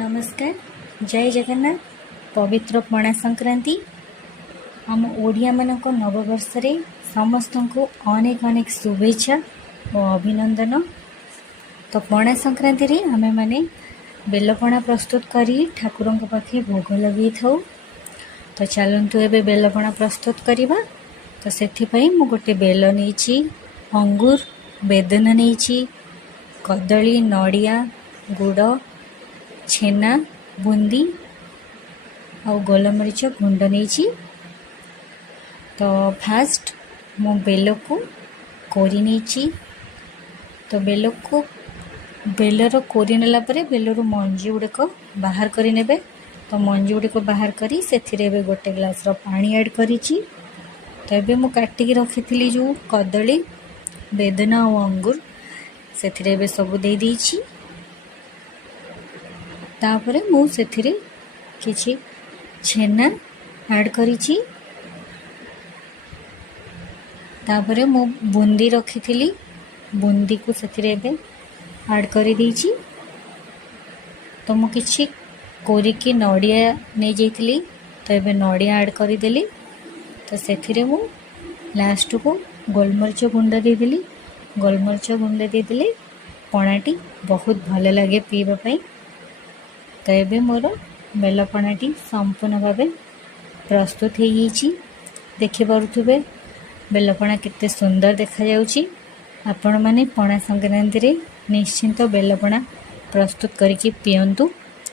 नमस्कार। जय जगन्नाथ। पवित्र पणा संक्रांति आम ओडिया मानक नववर्ष रे समस्त को अनेक अनेक शुभेच्छा और अभिनंदन। तो पणा संक्रांति रे आमे माने बेलपणा प्रस्तुत करी ठाकुर पाखे भोग लगे था। तो चलतु एबे बेलपणा प्रस्तुत करवा। तो से गोटे बेल नहीं, अंगूर बेदन नहीं, कदली नड़िया गुड़ छेना बुंदी और गोलमरीच गुंड नहीं। तो फास्ट मो बेल को कोरी नहीं। तो बेलर कोरी नेला परे बेलर मंजी गुड़िक बाहर करी नेबे। तो मंजी गुड़िक बाहर करी से गोटे ग्लास पानी ऐड करी। तो ये मु काटिकी रखी जो कदली बेदना और अंगूर से सब दे देछि। तापरे मु सेथिरे किछि छेना ऐड करिछि। तापरे मु बुंदी रखी थी, बुंदी को सेथिरे एबे ऐड करि देछि। तो मु किछि कोरिकी नड़िया नहीं जाइथिली। तो एबे नड़िया ऐड करि देली। तो सेथिरे मु लास्ट को गोलमरीच गुंड दे देली। गोलमरीच गुंड दे देले पणाटी बहुत भल लगे पीवा पाई। तो ये मोर बेलपणाटी संपूर्ण भाव प्रस्तुत हो देखि पारुथिबे बेलपणा केते सुंदर देखा जाउची। आपण माने पणा संक्रांति रे निश्चिंत बेलपणा प्रस्तुत करिकि पियंतु।